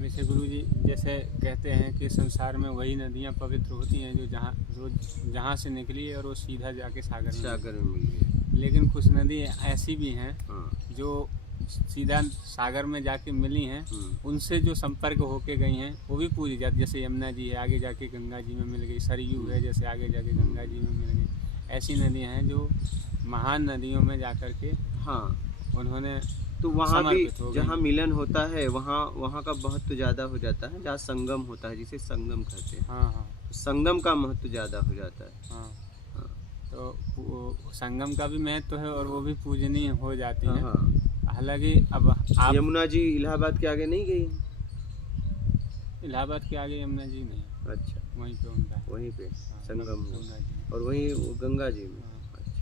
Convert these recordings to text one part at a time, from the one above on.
वैसे गुरुजी जैसे कहते हैं कि संसार में वही नदियाँ पवित्र होती हैं जो जहाँ से निकली है और वो सीधा जाके सागर में मिल गई। लेकिन कुछ नदी ऐसी भी हैं हाँ। जो सीधा सागर में जाके मिली हैं, उनसे जो संपर्क होके गई हैं वो भी पूजी जाती। जैसे यमुना जी है, आगे जाके गंगा जी में मिल गई। सरयू है, जैसे आगे जाके गंगा जी में मिल गई। ऐसी नदियाँ हैं जो महान नदियों में जाकर के हाँ उन्होंने तो वहाँ भी जहाँ मिलन होता है वहाँ का महत्व ज़्यादा हो जाता है। जहाँ संगम होता है, जिसे संगम कहते हैं। हाँ हाँ, संगम का महत्व ज़्यादा हो जाता है। हाँ, तो संगम का भी महत्व है और वो भी पूजनीय हो जाती है। हालांकि अब आप यमुना जी इलाहाबाद के आगे नहीं गई? इलाहाबाद के आगे यमुना जी नहीं। अच्छा, वहीं पे उनका वहीं पे संगम गंगा जी और वहीं गंगा जी में। अच्छा।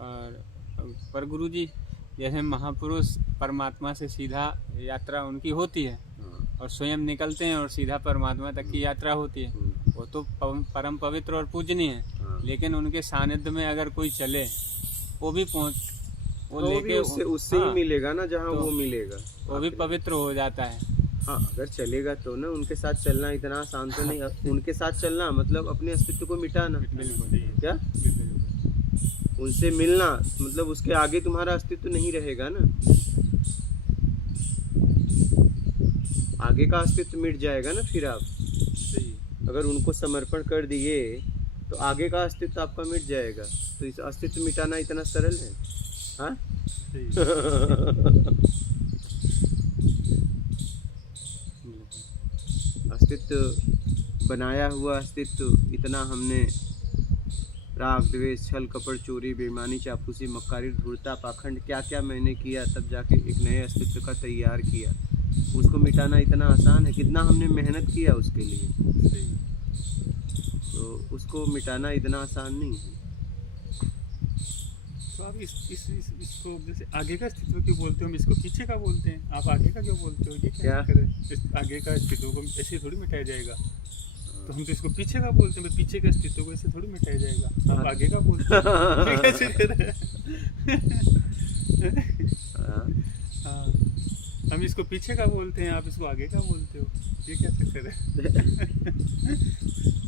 और पर गुरु जी जैसे महापुरुष परमात्मा से सीधा यात्रा उनकी होती है और स्वयं निकलते हैं और सीधा परमात्मा तक की यात्रा होती है, वो तो परम पवित्र और पूजनीय है। लेकिन उनके सानिध्य में अगर कोई चले वो भी वो लेके उससे ही मिलेगा ना, जहाँ वो मिलेगा वो भी पवित्र हो जाता है। हाँ, अगर चलेगा तो ना। उनके साथ चलना इतना आसान तो नहीं। उनके साथ चलना मतलब अपने अस्तित्व को मिटाना। क्या उनसे मिलना मतलब उसके आगे तुम्हारा अस्तित्व नहीं रहेगा ना। आगे का अस्तित्व मिट जाएगा ना। फिर आप अगर उनको समर्पण कर दिए तो आगे का अस्तित्व आपका मिट जाएगा। तो इस अस्तित्व मिटाना इतना सरल है? हाँ अस्तित्व बनाया हुआ अस्तित्व इतना हमने राग द्वेष छल कपट चोरी बेईमानी चापलूसी मक्कारी धूर्ता पाखंड क्या क्या मैंने किया, तब जाके एक नए अस्तित्व का तैयार किया। उसको मिटाना इतना आसान है? कितना हमने मेहनत किया उसके लिए। तो उसको मिटाना इतना आसान नहीं है। तो आप इसको जैसे आगे का अस्तित्व क्यों बोलते हो, हम इसको पीछे का बोलते हैं। आप आगे का क्यों बोलते हो? ये क्या करें? आगे का अस्तित्व को ऐसे थोड़ी मिटाया जाएगा। तो हम तो इसको पीछे का बोलते हैं। पीछे का अस्तित्व को ऐसे थोड़ी मिटाया जाएगा। आप आगे का बोलते हैं। हाँ, हम इसको पीछे का बोलते हैं, आप इसको आगे का बोलते हो। ये क्या चक्कर है?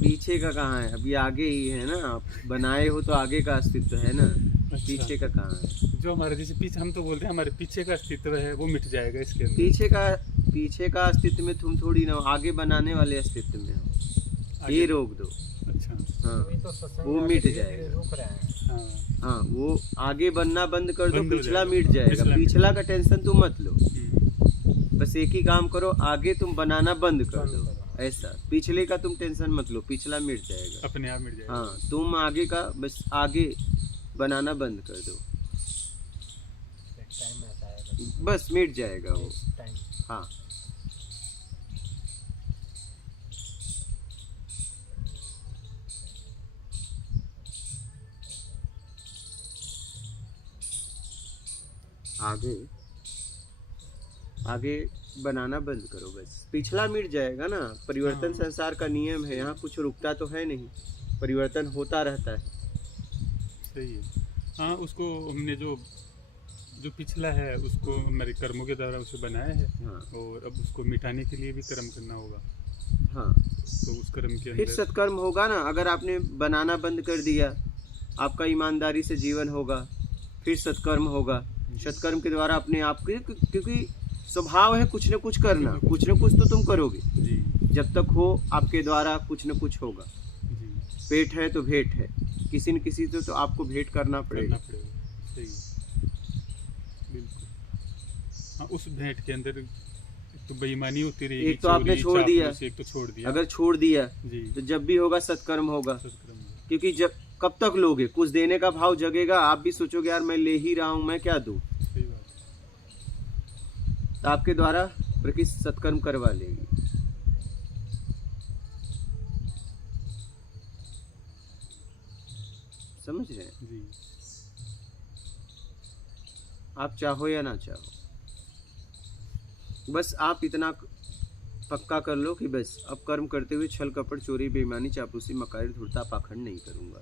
पीछे का कहाँ है? अभी आगे ही है ना। आप बनाए हो तो आगे का अस्तित्व है ना। अच्छा। पीछे का कहाँ है? जो हमारे जैसे पीछे हम तो बोलते हैं हमारे पीछे का अस्तित्व है वो मिट जाएगा इसके अंदर। पीछे का अस्तित्व में तुम थोड़ी ना, आगे बनाने वाले अस्तित्व में हो। ये रोक दो। अच्छा, हाँ, वो मिट जाएगा। हाँ, वो आगे बनना बंद कर दो, पिछला मिट जाएगा। पिछला का टेंशन तुम मत लो। बस एक ही काम करो, आगे तुम बनाना बंद कर दो। ऐसा पिछले का तुम टेंशन मत लो, पिछला मिट जाएगा, अपने आप मिट जाएगा। हाँ, तुम आगे का बस आगे बनाना बंद कर दो, बस मिट जाएगा वो। हाँ, आगे बनाना बंद करो, बस पिछला मिट जाएगा ना। परिवर्तन संसार का नियम है, यहाँ कुछ रुकता तो है नहीं, परिवर्तन होता रहता है। सही है। हाँ, उसको हमने जो पिछला है उसको हमारे कर्मों के द्वारा उसे बनाया है। हाँ। और अब उसको मिटाने के लिए भी कर्म करना होगा। हाँ, तो उस कर्म के अंदर फिर सत्कर्म होगा ना। अगर आपने बनाना बंद कर दिया, आपका ईमानदारी से जीवन होगा, फिर सत्कर्म होगा। सत्कर्म के द्वारा अपने आप के, क्योंकि स्वभाव है कुछ न कुछ करना, कुछ न कुछ तो तुम करोगे जी। जब तक हो आपके द्वारा कुछ न कुछ होगा जी। पेट है तो भेंट है, किसी न किसी से तो आपको भेंट करना पड़ेगा। सही, बिल्कुल। हाँ, उस भेंट के अंदर तो बेईमानी होती रहेगी। एक तो आपने छोड़ दिया, एक तो छोड़ दिया। अगर छोड़ दिया जी, तो जब भी होगा सत्कर्म होगा। क्योंकि जब कब तक लोगे, कुछ देने का भाव जगेगा। आप भी सोचोगे यार मैं ले ही रहा हूँ, मैं क्या दूँ। तो आपके द्वारा प्रकृति सत्कर्म करवा लेगी। समझ रहे हैं जी। आप चाहो या ना चाहो, बस आप इतना पक्का कर लो कि बस अब कर्म करते हुए छल कपट चोरी बेईमानी चापलूसी मकारी धूर्ता पाखंड नहीं करूंगा।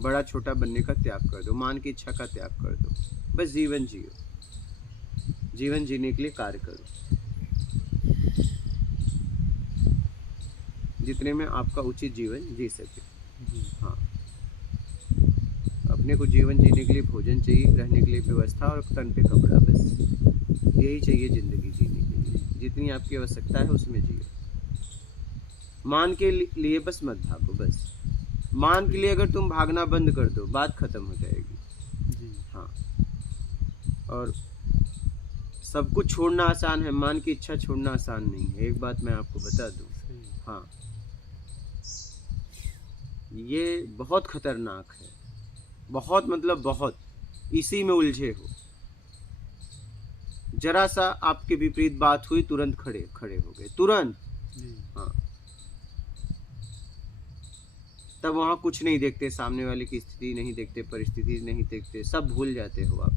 बड़ा छोटा बनने का त्याग कर दो, मान की इच्छा का त्याग कर दो। बस जीवन जियो, जीवन जीने के लिए कार्य करो। जितने में आपका उचित जीवन जी सके। जी। हाँ, अपने को जीवन जीने के लिए भोजन चाहिए, रहने के लिए व्यवस्था और तन पे कपड़ा, बस यही चाहिए ज़िंदगी जीने के लिए। जितनी आपकी आवश्यकता है उसमें जियो। मान के लिए बस मत भागो, बस मान के लिए अगर तुम भागना बंद कर दो बात खत्म हो जाएगी। जी। हाँ, और सब कुछ छोड़ना आसान है, मान की इच्छा छोड़ना आसान नहीं है, एक बात मैं आपको बता दूं। सही। हाँ, ये बहुत खतरनाक है, बहुत मतलब बहुत। इसी में उलझे हो, जरा सा आपके विपरीत बात हुई तुरंत खड़े हो गए, तुरंत। जी। हाँ, तब वहां कुछ नहीं देखते, सामने वाले की स्थिति नहीं देखते, परिस्थिति नहीं देखते, सब भूल जाते हो आप।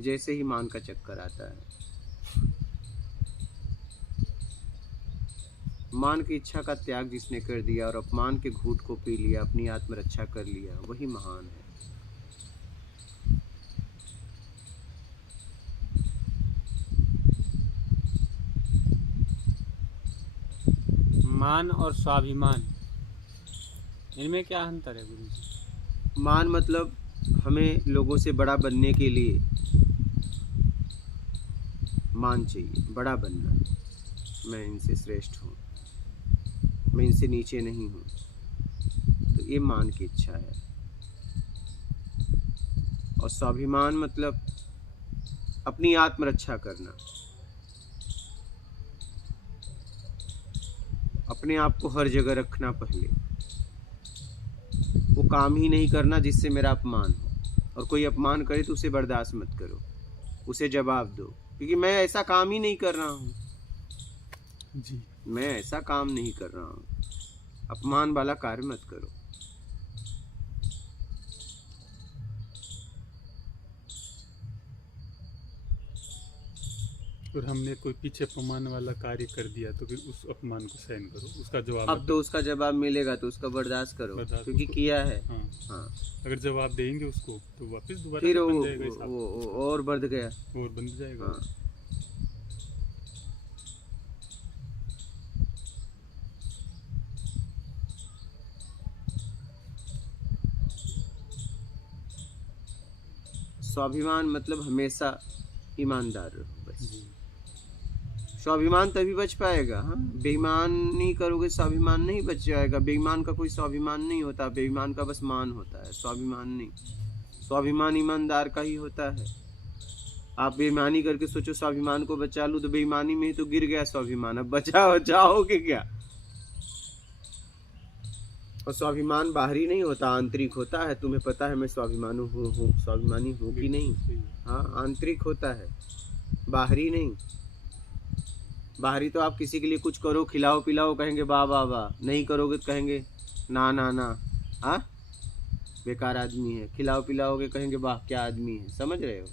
जैसे ही मान का चक्कर आता है, मान की इच्छा का त्याग जिसने कर दिया और अपमान के घूंट को पी लिया, अपनी आत्मरक्षा कर लिया, वही महान है। मान और स्वाभिमान, इनमें क्या अंतर है गुरु जी? मान मतलब हमें लोगों से बड़ा बनने के लिए मान चाहिए, बड़ा बनना, मैं इनसे श्रेष्ठ हूँ, मैं इनसे नीचे नहीं हूँ, तो ये मान की इच्छा है। और स्वाभिमान मतलब अपनी आत्मरक्षा करना, अपने आप को हर जगह रखना, पहले वो काम ही नहीं करना जिससे मेरा अपमान हो, और कोई अपमान करे तो उसे बर्दाश्त मत करो, उसे जवाब दो, क्योंकि मैं ऐसा काम ही नहीं कर रहा हूँ, जी। मैं ऐसा काम नहीं कर रहा हूँ। अपमान वाला कार्य मत करो। और हमने कोई पीछे अपमान वाला कार्य कर दिया तो फिर उस अपमान को सहन करो, उसका जवाब अब तो उसका जवाब मिलेगा तो उसका बर्दाश्त करो, क्योंकि उसको किया है। हाँ। हाँ, अगर जवाब देंगे उसको तो वापस दोबारा फिर से वो, बन जाएगा हिसाब, वो और बढ़ गया। और बन जाएगा। हाँ, स्वाभिमान मतलब हमेशा ईमानदार रहो, बस। जी। स्वाभिमान तभी बच पाएगा। हाँ, बेईमानी करोगे स्वाभिमान नहीं बच जाएगा। बेईमान का कोई स्वाभिमान नहीं होता, बेईमान का बस मान होता है, स्वाभिमान नहीं। स्वाभिमान ईमानदार का ही होता है। आप बेईमानी करके सोचो स्वाभिमान को बचा लूं, तो बेईमानी में ही तो गिर गया स्वाभिमान, अब बचाओगे क्या? और स्वाभिमान बाहरी नहीं होता, आंतरिक होता है। तुम्हें पता है मैं स्वाभिमानी हूँ कि नहीं? हाँ, आंतरिक होता है, बाहरी नहीं। बाहरी तो आप किसी के लिए कुछ करो, खिलाओ पिलाओ, कहेंगे वाह वाह वाह, नहीं करोगे तो कहेंगे ना ना ना, हाँ बेकार आदमी है। खिलाओ पिलाओगे कहेंगे वाह क्या आदमी है। समझ रहे हो?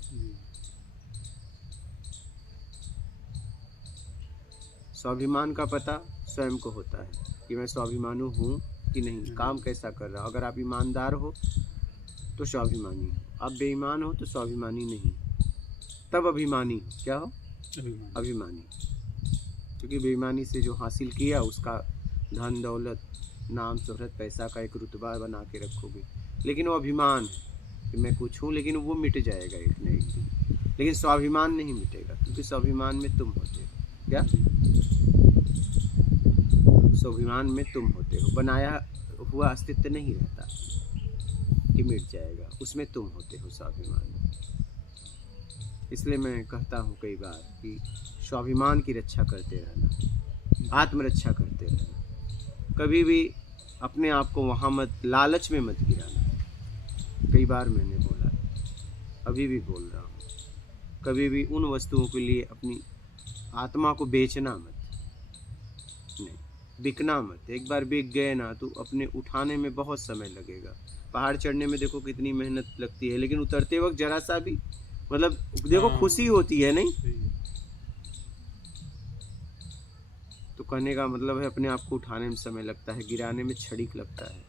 स्वाभिमान का पता स्वयं को होता है कि मैं स्वाभिमानी हूँ कि नहीं, काम कैसा कर रहा हूँ। अगर आप ईमानदार हो तो स्वाभिमानी हो, आप बेईमान हो तो स्वाभिमानी नहीं, तब अभिमानी हो। क्या हो? अभिमानी। क्योंकि बेईमानी से जो हासिल किया उसका धन दौलत नाम शोहरत पैसा का एक रुतबा बना के रखोगे, लेकिन वो अभिमान है कि मैं कुछ हूँ, लेकिन वो मिट जाएगा एक न एक दिन। लेकिन स्वाभिमान नहीं मिटेगा, क्योंकि स्वाभिमान में तुम होते हो। क्या? स्वाभिमान में तुम होते हो, बनाया हुआ अस्तित्व नहीं रहता कि मिट जाएगा, उसमें तुम होते हो स्वाभिमान में। इसलिए मैं कहता हूँ कई बार कि स्वाभिमान की रक्षा करते रहना, आत्मरक्षा करते रहना, कभी भी अपने आप को वहाँ मत, लालच में मत गिराना। कई बार मैंने बोला, अभी भी बोल रहा हूँ, कभी भी उन वस्तुओं के लिए अपनी आत्मा को बेचना मत, नहीं बिकना मत। एक बार बिक गए ना तो अपने उठाने में बहुत समय लगेगा। पहाड़ चढ़ने में देखो कितनी मेहनत लगती है, लेकिन उतरते वक्त जरा सा भी मतलब देखो खुशी होती है, नहीं? तो कहने का मतलब है अपने आप को उठाने में समय लगता है, गिराने में क्षणिक लगता है।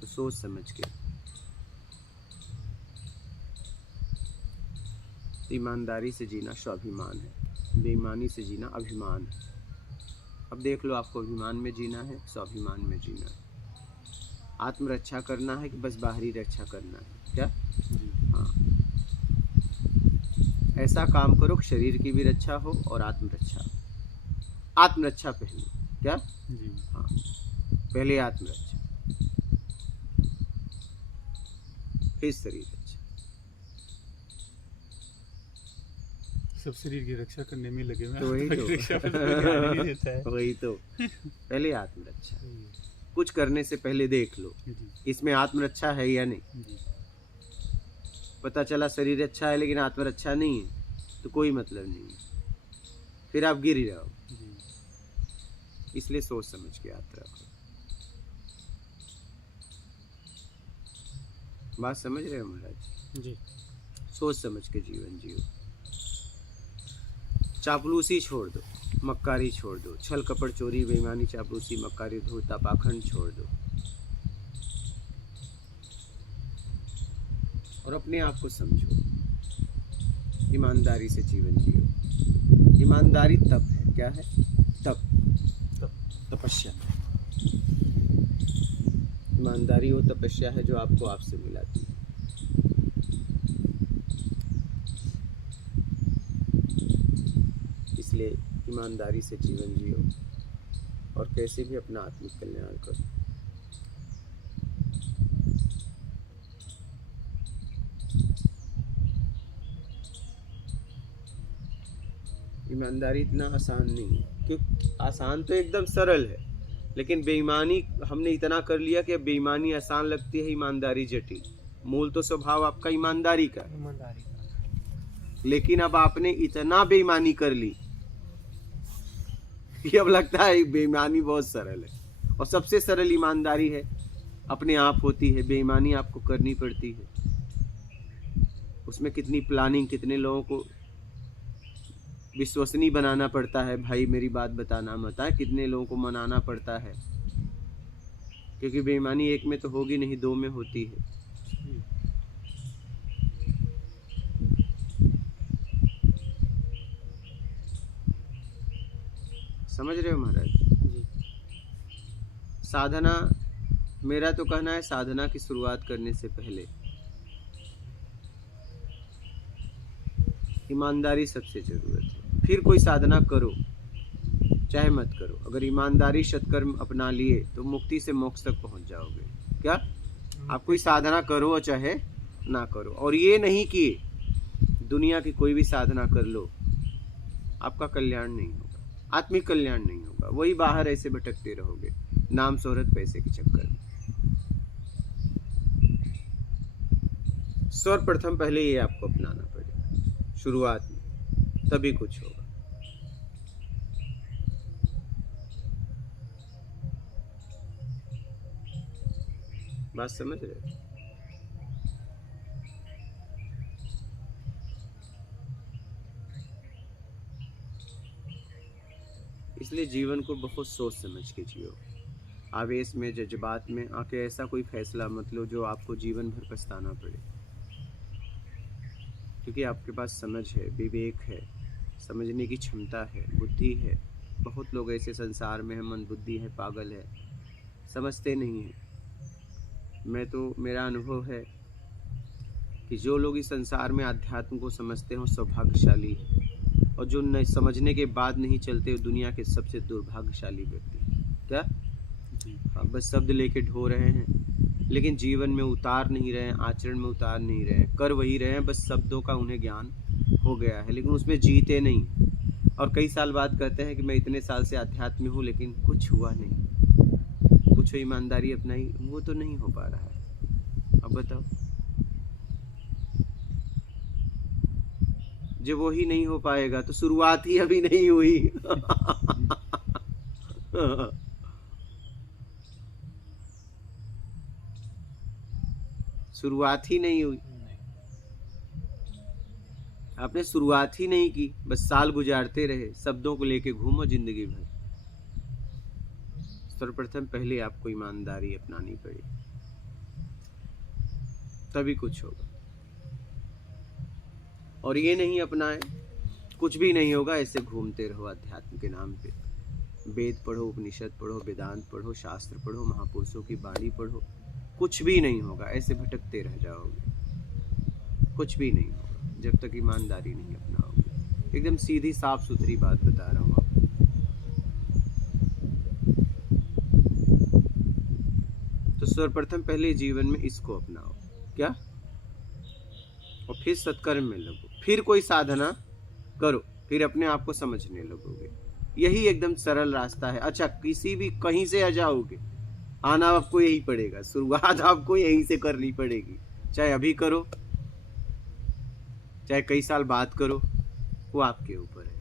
तो सोच समझ के ईमानदारी से जीना स्वाभिमान है। बेईमानी से जीना अभिमान है। अब देख लो, आपको अभिमान में जीना है, स्वाभिमान में जीना है। आत्मरक्षा करना है कि बस बाहरी रक्षा करना है? क्या? हाँ, ऐसा काम करो कि शरीर की भी रक्षा हो और आत्मरक्षा। आत्मरक्षा पहले, क्या? जी। हाँ, पहले आत्मरक्षा, फिर शरीर रक्षा। सब शरीर की रक्षा करने में लगे हुए तो वही हैं। तो। रक्षा पर तो कोई ध्यान ही नहीं देता है। वही तो, पहले आत्मरक्षा। कुछ करने से पहले देख लो जी इसमें आत्मरक्षा है या नहीं। जी पता चला शरीर अच्छा है लेकिन आत्मरक्षा नहीं है, तो कोई मतलब नहीं है, फिर आप गिर ही रहो। जी। इसलिए सोच समझ के यात्रा करो। बात समझ रहे हो महाराज? जी। सोच समझ के जीवन जियो। चापलूसी छोड़ दो, मक्कारी छोड़ दो, छल कपट चोरी बेईमानी चापलूसी मक्कारी धूर्तता पाखंड छोड़ दो और अपने आप को समझो। ईमानदारी से जीवन जियो। ईमानदारी तप है। क्या है? तप, तपस्या। ईमानदारी वो तपस्या है जो आपको आपसे मिलाती है। इसलिए ईमानदारी से जीवन जियो और कैसे भी अपना आत्मिक कल्याण करो। ईमानदारी इतना आसान नहीं है, क्योंकि आसान तो एकदम सरल है, लेकिन बेईमानी हमने इतना कर लिया कि अब बेईमानी आसान लगती है, ईमानदारी जटिल। मूल तो स्वभाव आपका ईमानदारी का है, लेकिन अब आपने इतना बेईमानी कर ली कि अब लगता है बेईमानी बहुत सरल है। और सबसे सरल ईमानदारी है, अपने आप होती है। बेईमानी आपको करनी पड़ती है, उसमें कितनी प्लानिंग, कितने लोगों को विश्वसनीय बनाना पड़ता है, भाई मेरी बात बताना मत है, कितने लोगों को मनाना पड़ता है, क्योंकि बेईमानी एक में तो होगी नहीं, दो में होती है। समझ रहे हो महाराज? जी। साधना, मेरा तो कहना है साधना की शुरुआत करने से पहले ईमानदारी सबसे जरूरत है। फिर कोई साधना करो चाहे मत करो, अगर ईमानदारी सत्कर्म अपना लिए तो मुक्ति से मोक्ष तक पहुंच जाओगे। क्या? आप कोई साधना करो चाहे ना करो, और ये नहीं कि दुनिया की कोई भी साधना कर लो, आपका कल्याण नहीं होगा, आत्मिक कल्याण नहीं होगा। वही बाहर ऐसे भटकते रहोगे नाम शोहरत पैसे के चक्कर में। सर्वप्रथम पहले ये आपको अपनाना पड़ेगा शुरुआत में, तभी कुछ होगा। बात समझ रहे हो? इसलिए जीवन को बहुत सोच समझ के जियो। आवेश में, जज्बात में आके ऐसा कोई फैसला मत लो जो आपको जीवन भर पछताना पड़े, क्योंकि आपके पास समझ है, विवेक है, समझने की क्षमता है, बुद्धि है। बहुत लोग ऐसे संसार में है, मंदबुद्धि है, पागल है, समझते नहीं है। मेरा अनुभव है कि जो लोग इस संसार में अध्यात्म को समझते हैं वो सौभाग्यशाली है, और जो न समझने के बाद नहीं चलते वो दुनिया के सबसे दुर्भाग्यशाली व्यक्ति हैं। क्या? हाँ, बस शब्द लेके ढो रहे हैं, लेकिन जीवन में उतार नहीं रहे हैं, आचरण में उतार नहीं रहे हैं, कर वही रहे हैं, बस शब्दों का उन्हें ज्ञान हो गया है, लेकिन उसमें जीते नहीं। और कई साल बाद कहते हैं कि मैं इतने साल से अध्यात्म में हूँ लेकिन कुछ हुआ नहीं, कुछ ईमानदारी अपनाई, वो तो नहीं हो पा रहा है। अब बताओ, जब वो ही नहीं हो पाएगा तो शुरुआत ही अभी नहीं हुई। शुरुआत ही नहीं हुई, आपने शुरुआत ही नहीं की, बस साल गुजारते रहे, शब्दों को लेके घूमो जिंदगी भर। सर्वप्रथम पहले आपको ईमानदारी अपनानी पड़ेगी, तभी कुछ होगा। और ये नहीं अपनाए कुछ भी नहीं होगा, ऐसे घूमते रहो अध्यात्म के नाम पे। वेद पढ़ो, उपनिषद पढ़ो, वेदांत पढ़ो, शास्त्र पढ़ो, महापुरुषों की वाणी पढ़ो, कुछ भी नहीं होगा, ऐसे भटकते रह जाओगे, कुछ भी नहीं होगा जब तक ईमानदारी नहीं अपनाओगे। एकदम सीधी साफ सुथरी बात बता रहा हूँ आपको। तो सर्वप्रथम पहले जीवन में इसको अपनाओ, क्या, और फिर सत्कर्म में लगो, फिर कोई साधना करो, फिर अपने आप को समझने लगोगे। यही एकदम सरल रास्ता है। अच्छा, किसी भी कहीं से आ जाओगे, आना आपको यही पड़ेगा, शुरुआत आपको यहीं से करनी पड़ेगी, चाहे अभी करो चाहे कई साल बाद करो, वो आपके ऊपर है।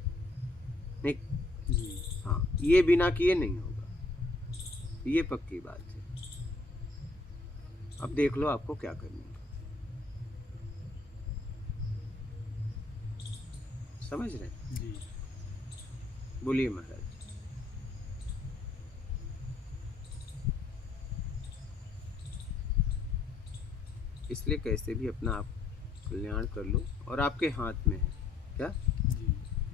नहीं, हाँ, ये बिना किए नहीं होगा, ये पक्की बात है। अब देख लो आपको क्या करना है, समझ रहे हैं? जी। बोलिए महाराज। इसलिए कैसे भी अपना आप कल्याण कर लो, और आपके हाथ में है, क्या, जी।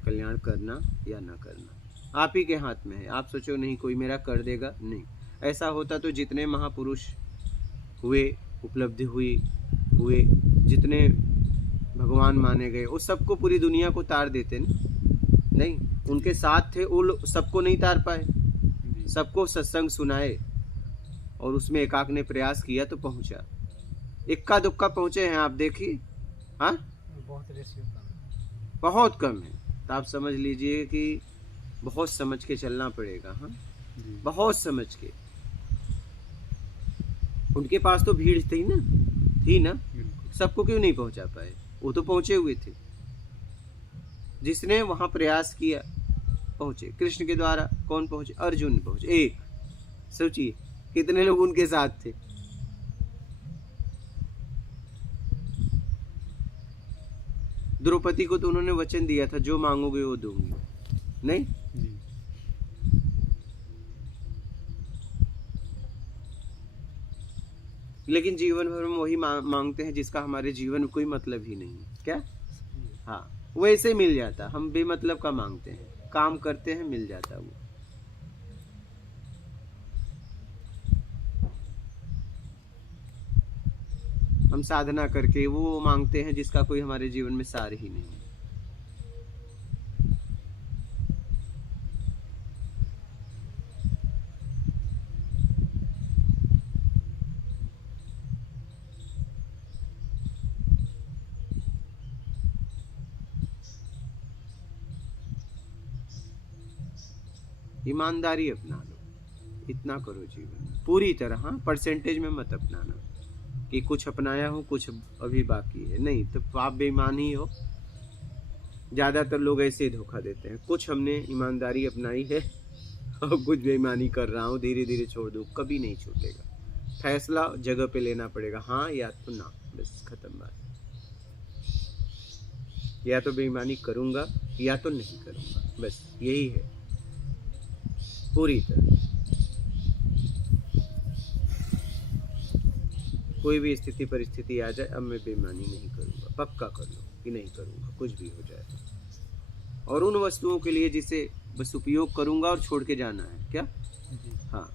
कल्याण करना या ना करना आप ही के हाथ में है। आप सोचो नहीं कोई मेरा कर देगा, नहीं। ऐसा होता तो जितने महापुरुष हुए, उपलब्धि हुए, जितने भगवान माने गए, वो सबको पूरी दुनिया को तार देते ना? नहीं, उनके साथ थे, वो सबको नहीं तार पाए, सबको सत्संग सुनाए, और उसमें एकाक ने प्रयास किया तो पहुंचा। इक्का दुक्का पहुंचे हैं आप, देखिए, हाँ, बहुत कम है। तो आप समझ लीजिए कि बहुत समझ के चलना पड़ेगा, हाँ, बहुत समझ के। उनके पास तो भीड़ थी ना, सबको क्यों नहीं पहुंचा पाए? वो तो पहुंचे हुए थे, जिसने वहां प्रयास किया पहुंचे। कृष्ण के द्वारा कौन पहुंचे? अर्जुन पहुंचे, एक। सोचिए कितने लोग उनके साथ थे। द्रौपदी को तो उन्होंने वचन दिया था, जो मांगोगे वो दूंगी, नहीं? लेकिन जीवन भर में वही मांगते हैं जिसका हमारे जीवन में कोई मतलब ही नहीं है, क्या? हाँ, वैसे मिल जाता। हम बेमतलब का मांगते हैं, काम करते हैं, मिल जाता वो। हम साधना करके वो मांगते हैं जिसका कोई हमारे जीवन में सार ही नहीं है। ईमानदारी अपना लो, इतना करो जीवन में पूरी तरह। हाँ, परसेंटेज में मत अपनाना कि कुछ अपनाया हूँ कुछ अभी बाकी है, नहीं, तो आप बेईमान ही हो। ज्यादातर लोग ऐसे ही धोखा देते हैं, कुछ हमने ईमानदारी अपनाई है और कुछ बेईमानी कर रहा हूँ, धीरे धीरे छोड़ दूँ, कभी नहीं छूटेगा। फैसला जगह पे लेना पड़ेगा, हाँ या तो ना, बस खत्म बात। या तो बेईमानी करूँगा या तो नहीं करूँगा, बस यही है पूरी तरह। कोई भी स्थिति परिस्थिति आ जाए, अब मैं बेईमानी नहीं करूँगा, पक्का कर लो कि नहीं करूँगा, कुछ भी हो जाए। और उन वस्तुओं के लिए जिसे बस उपयोग करूँगा और छोड़ के जाना है, क्या? हाँ।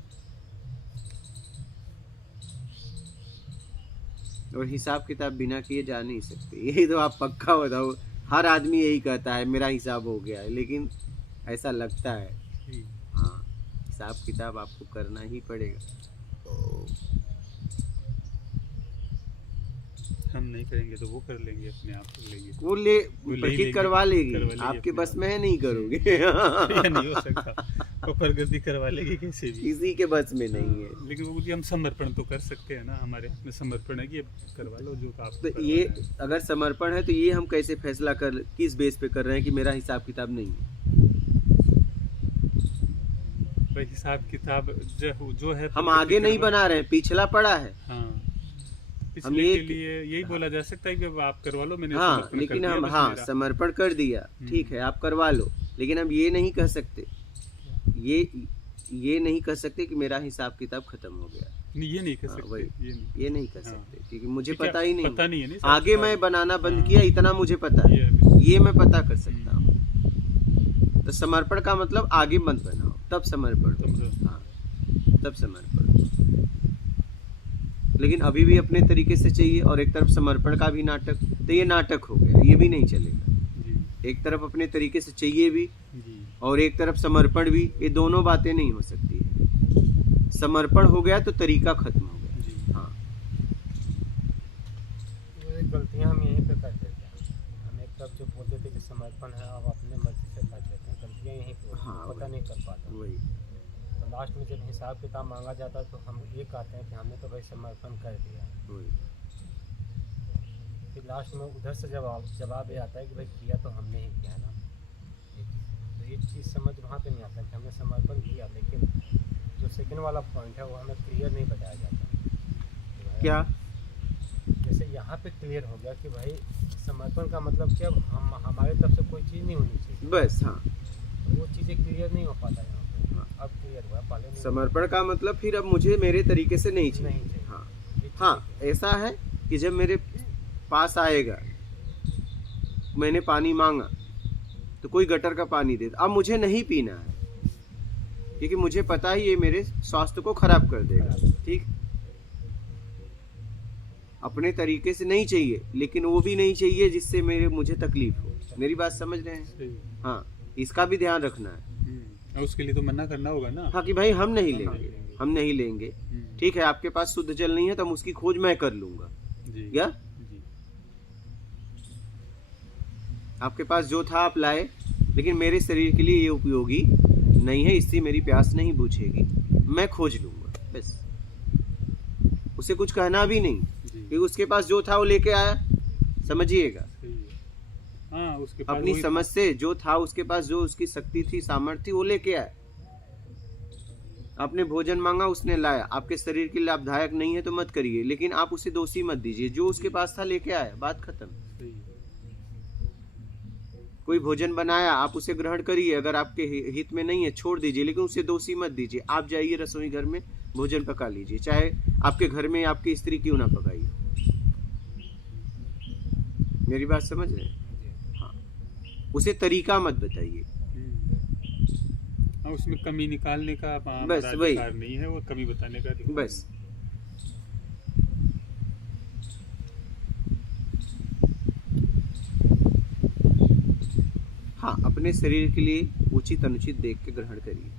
और हिसाब किताब बिना किए जा नहीं सकते, यही तो आप पक्का बताओ। हर आदमी यही कहता है मेरा हिसाब हो गया है, लेकिन ऐसा लगता है। हाँ, हिसाब किताब आपको करना ही पड़ेगा। हम नहीं करेंगे तो वो कर लेंगे, अपने आप कर लेंगे, वो प्रकृति करवा लेगी, आपके बस में है, नहीं करोगे। नहीं हो सकता, वो प्रकृति करवा लेगी कैसे भी, किसी के बस में नहीं है। लेकिन वो हम समर्पण तो कर सकते हैं ना, हमारे हाथ में समर्पण है कि करवा लो जो आप। तो ये अगर समर्पण है तो ये हम कैसे फैसला कर, किस बेस पे कर रहे हैं कि मेरा हिसाब किताब नहीं है? भाई हिसाब किताब जो है हम आगे नहीं बना रहे हैं, पिछला पड़ा है। हाँ, हम ये के लिए यही बोला जा सकता है कि आप करवा लो, मैंने हाँ, समर्पण लेकिन कर दिया, हम बस हाँ मेरा। समर्पण कर दिया, ठीक है, आप करवा लो, लेकिन हम ये नहीं कह सकते, ये नहीं कह सकते कि मेरा हिसाब किताब खत्म हो गया। नहीं, ये नहीं कह हाँ, सकते, ये नहीं कह सकते, क्योंकि मुझे पता ही नहीं, पता नहीं है, नहीं आगे मैं बनाना बंद किया, इतना मुझे पता है, ये मैं पता कर सकता हूँ। तो समर्पण का मतलब आगे मत बनाओ, तब समर्पण हो। हाँ, तब समर्पण हो। लेकिन अभी भी अपने तरीके से चाहिए और एक तरफ समर्पण का भी नाटक, तो ये नाटक हो गया, ये भी नहीं चलेगा। जी एक तरफ अपने तरीके से चाहिए भी जी और एक तरफ समर्पण भी, ये दोनों बातें नहीं हो सकती है। समर्पण हो गया तो तरीका खत्म हो गया। जी। हाँ, ये गलतियां हम यहीं पे कर देते हैं। हम एक तरफ जो बोलते थे कि समर्पण है, अब अपने मर्जी से कर देते हैं, गलतियां यहीं पे होती हैं, हाँ, पता वही। नहीं कर पाता। वही। तो लास्ट में जब हिसाब किताब मांगा जाता है तो हम ये कहते हैं कि हमने तो भाई समर्पण कर दिया। वही। फिर लास्ट में उधर से जवाब ये आता है कि भाई किया तो हमने ही किया ना। तो ये चीज़ समझ वहाँ पे नहीं आता कि हमने समर्पण किया, लेकिन जो सेकंड वाला पॉइंट है वो हमें क्लियर नहीं बताया जाता कि भाई क्या? जैसे यहाँ पे क्लियर हो गया कि भाई समर्पण का मतलब क्या, हम हमारे तरफ से कोई चीज़ नहीं होनी चाहिए, बस। हाँ, तो वो चीज़ें क्लियर नहीं हो पाता यहाँ पे। हाँ। अब क्लियर हुआ, पहले नहीं समर्पण का मतलब फिर अब मुझे मेरे तरीके से नहीं चाहिए। नहीं चाहिए। हाँ, ये चीज़ें हाँ, क्लियर। ऐसा है कि जब मेरे पास आएगा, मैंने पानी मांगा तो कोई गटर का पानी दे, अब मुझे नहीं पीना है क्योंकि मुझे पता है ये मेरे स्वास्थ्य को खराब कर देगा। ठीक, अपने तरीके से नहीं चाहिए, लेकिन वो भी नहीं चाहिए जिससे मुझे तकलीफ हो। मेरी बात समझ रहे हैं? सही। हाँ, इसका भी ध्यान रखना है। और उसके लिए तो मना करना होगा ना। हाँ, कि भाई हम नहीं हम नहीं लेंगे, लेंगे। हम नहीं लेंगे। ठीक है, आपके पास शुद्ध जल नहीं है तो हम उसकी खोज मैं कर लूंगा। जी क्या? जी आपके पास जो था आप लाए, लेकिन मेरे शरीर के लिए ये उपयोगी नहीं है, इससे मेरी प्यास नहीं बुझेगी, मैं खोज लूंगा। बस, उसे कुछ कहना भी नहीं जी कि उसके पास जो था वो लेके आया। समझिएगा, सही है। हाँ, उसके पास अपनी वही समझ से जो था उसके पास, जो उसकी शक्ति थी, सामर्थ्य थी, वो लेके आया। आपने भोजन मांगा, उसने लाया, आपके शरीर के लिए लाभदायक नहीं है तो मत करिए, लेकिन आप उसे दोषी मत दीजिए। जो उसके पास था लेके आया, बात खत्म। सही है। कोई भोजन बनाया, आप उसे ग्रहण करिए, अगर आपके हित में नहीं है छोड़ दीजिए, लेकिन उसे दोषी मत दीजिए। आप जाइए रसोई घर में भोजन पका लीजिए, चाहे आपके घर में आपकी स्त्री क्यों ना पकाई। मेरी बात समझ रहे हैं? हाँ, उसे तरीका मत बताइए। हाँ, उसमें कमी निकालने का बस वही। अधिकार नहीं है, वो कमी बताने का अधिकार बस। हाँ, अपने शरीर के लिए उचित अनुचित देख के ग्रहण करिए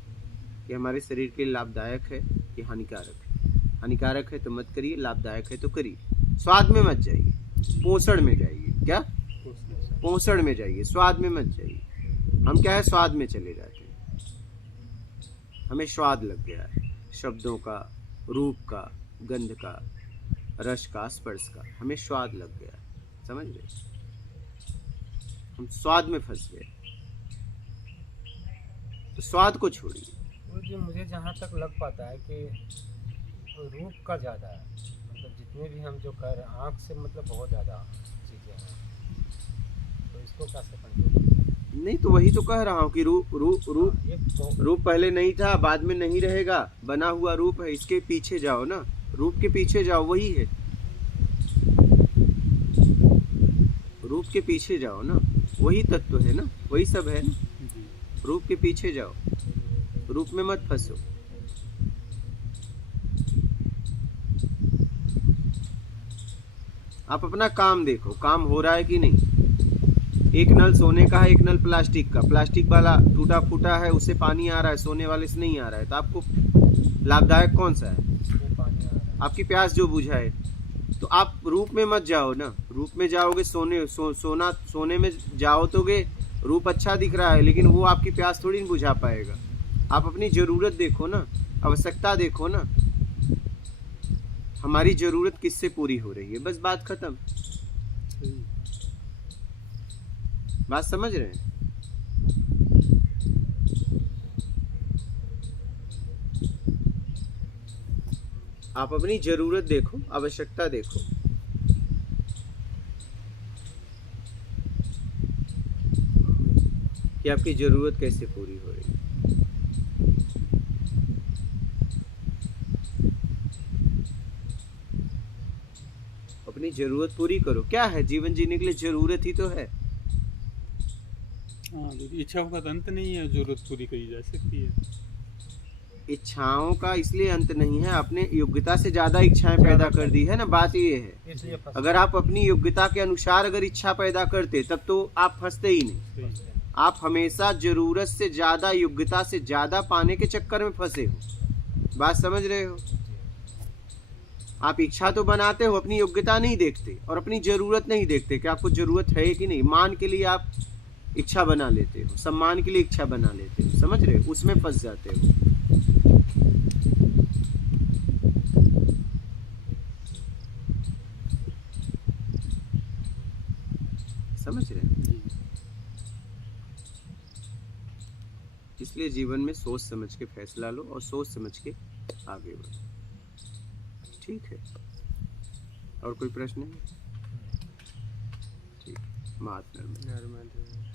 कि हमारे शरीर के लिए लाभदायक है कि हानिकारक है। हानिकारक है तो मत करिए, लाभदायक है तो करिए। स्वाद में मत जाइए, पोषण में जाइए। क्या? नहीं। पोषण में जाइए, स्वाद में मत जाइए। हम क्या है, स्वाद में चले जाते हैं। हमें स्वाद लग गया है शब्दों का, रूप का, गंध का, रस का, स्पर्श का, हमें स्वाद लग गया है। समझ रहे? हम स्वाद में फंस गए, तो स्वाद को छोड़िए। गुरु जी, मुझे जहाँ तक लग पाता है कि रूप का ज़्यादा है, मतलब जितने भी हम जो कर रहे हैं आँख से, मतलब बहुत ज़्यादा चीज़ें हैं, तो इसको कैसे कंट्रोल? नहीं तो वही तो कह रहा हूँ कि रूप रूप रूप ये बहुत रूप पहले नहीं था, बाद में नहीं रहेगा, बना हुआ रूप है। इसके पीछे जाओ ना, रूप के पीछे जाओ, वही है। रूप के पीछे जाओ ना, वही तत्व है ना, वही सब है ना। जी रूप के पीछे जाओ, रूप में मत फंसो। आप अपना काम देखो, काम हो रहा है कि नहीं। एक नल सोने का है, एक नल प्लास्टिक का। प्लास्टिक वाला टूटा फूटा है, उससे पानी आ रहा है, सोने वाले से नहीं आ रहा है, तो आपको लाभदायक कौन सा है? इसमें पानी आ रहा है। आपकी प्यास जो बुझाए। तो आप रूप में मत जाओ ना, रूप में जाओगे सोने में जाओगे, रूप अच्छा दिख रहा है लेकिन वो आपकी प्यास थोड़ी नहीं बुझा पाएगा। आप अपनी जरूरत देखो ना, आवश्यकता देखो ना, हमारी जरूरत किससे पूरी हो रही है, बस बात खत्म। सही है। बात समझ रहे हैं? आप अपनी जरूरत देखो, आवश्यकता देखो। कि आपकी जरूरत कैसे पूरी हो रही है। अपनी जरूरत पूरी करो। क्या है, जीवन जीने के लिए जरूरत ही तो है। हाँ, तो इच्छाओं का तो अंत नहीं है, जरूरत पूरी करी जा सकती है। इच्छाओं का इसलिए अंत नहीं है, अपने योग्यता से ज्यादा इच्छाएं पैदा कर दी है ना, बात ये है। इसलिए फंस अगर आप अपनी योग्यता के अनुसार अगर इच्छा पैदा करते तब तो आप फंसते ही नहीं। सही है। आप हमेशा जरूरत से ज्यादा, योग्यता से ज्यादा पाने के चक्कर में फंसे हो। बात समझ रहे हो? आप इच्छा तो बनाते हो, अपनी योग्यता नहीं देखते और अपनी जरूरत नहीं देखते कि आपको जरूरत है कि नहीं। मान के लिए आप इच्छा बना लेते हो, सम्मान के लिए इच्छा बना लेते हो, समझ रहे हो? उसमें फंस जाते हो। समझ रहे हैं? जी। इसलिए जीवन में सोच समझ के फैसला लो और सोच समझ के आगे बढ़ो। ठीक है, और कोई प्रश्न है? ठीक, मात नर्मदा। नर्मदा।